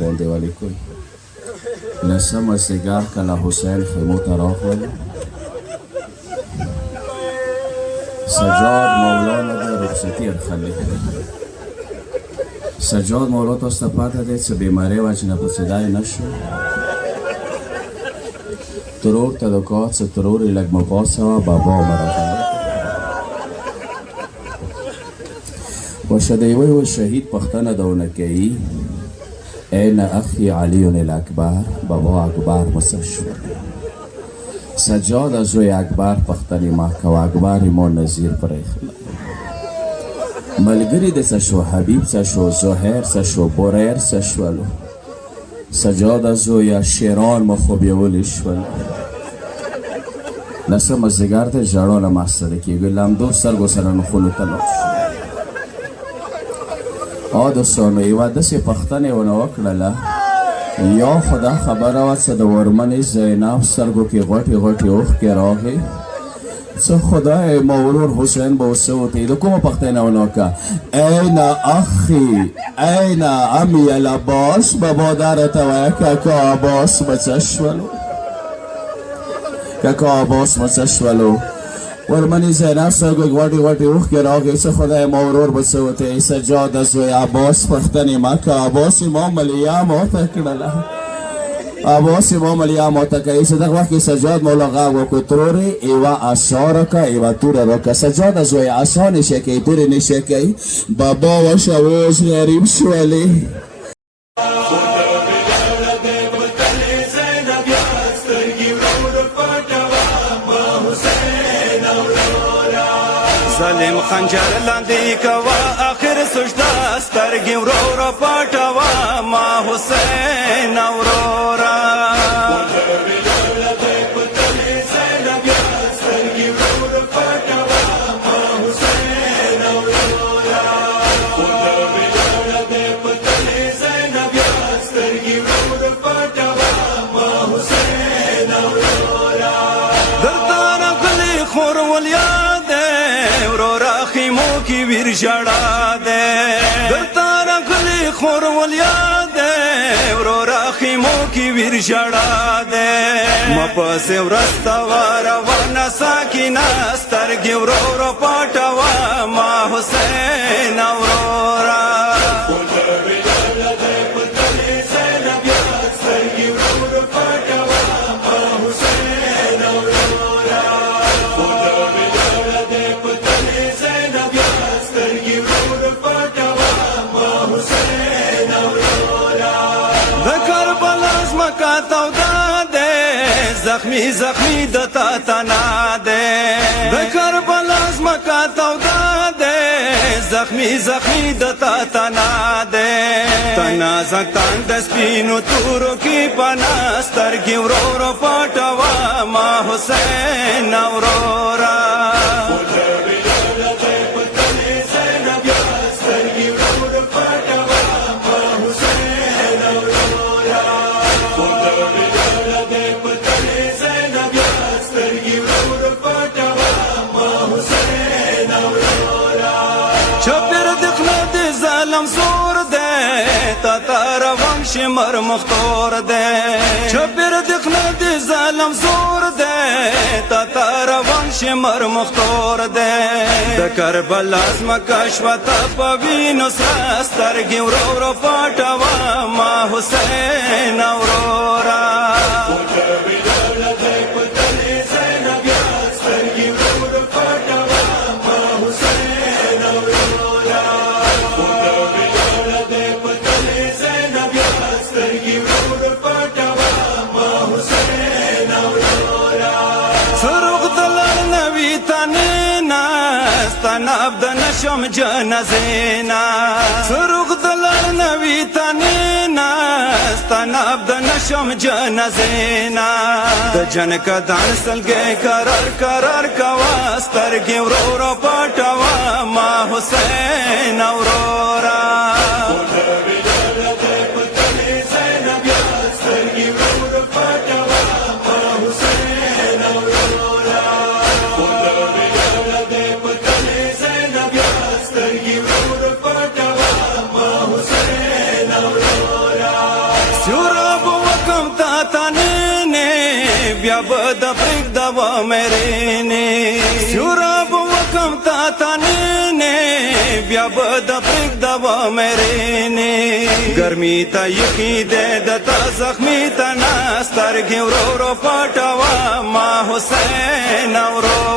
باندې ولیکل لسمه مازدیګر کله حسین خیمو ته راغلل سجاد مولانا د رخصتي ورخلي سجاد مولا تاسو ته پاته دی چې بیمارۍ وه چې نه پڅېدای نه شو ترور ته د کار څه ترور یې لږ مپاسوه بابا ومرغله باشه د یوه شهید پښتنه دونه کوي این اخی علی الاکبر بابا اکبر مسشور سجاد زوی اکبر پختنی ما کو اکبر ما نظیر پریخل ملګری د څه شو حبیب څه شو زهیر څه شو بوریر څه شولو سجاد زوی شیران ما خو بیولی شول لسه مازدیګر ته ژړا له ما سره کېږي لمدو سترګو سره نښلو ته لاړ شو دوستانو یوه داسې پوښتنه یې ونه وکړله یا خو دا خبره وه چې د ورمنې زینب سترګو کې غوټې غوټې اوښکې راغې څه خدای ما ورور حسین به ورڅه وتې د کومه پوښتنه ونه وکړه این اخي این عمي العباس بابا دا راته وایه کاکا عباس به څه شولو کاکا عباس به څه شولو ورمنې زینب سترګو غوټې غوټې اوښکې راغې څه خدای ما ورور به څه وتې سجاد زوی عباس پوښتنې مه کوه عباس ما ملیا ماته کړله عباس ما ملیا ماته کوي چې دغه وخت کې سجاد مولا غږ وکړو ترورې یوه عصا راکړه یوه توره راکړه سجاد زوی عصا نشی کوي تورې نشی کوي بابا وشه اوس غریب شولې ظالم خنجر لاندې کوه آخر سجده سترګې وروره پټوه ما حسین وروره ویر ژړا دې درته راغلی خور ولیا دې ورورا خیمو کې ویر ژړا دې ما پسې ورسته روانه ساکینه سترګې ورورو پټوه ما حسین ورورا زخمی زخمی دتا تنا دے د کربلا زمکا تودا دے زخمی زخمی دتا تنا دے تنا زکتان د سپینو تورو کی پنا سترګې ورورو پټوه ما حسین ورورا شمر مختور دے چپر دکھنا دے ظالم زور دے تا روان شمر مختور دے د کربلا زمکا شوتا پوینو سترګې ورورو پټوه ما حسین ورورا تناب د نشم جنازینا سروغ دلار نوی تنینا تناب د نشم جنازینا د جن کدان سلګې قرار قرار کوا سترګې ورورو پټوه ما حسین ورورا سترګې ورور پټوه ما حسین ورورا سیورا بوکم تا تنینه بیا بد پرک دوا میرینه سیورا بوکم تا تنینه بیا بد پرک دوا میرینه گرمی تا یکی ده دتا زخمی تا نسترگی ورو رو پټوا ما حسین ورو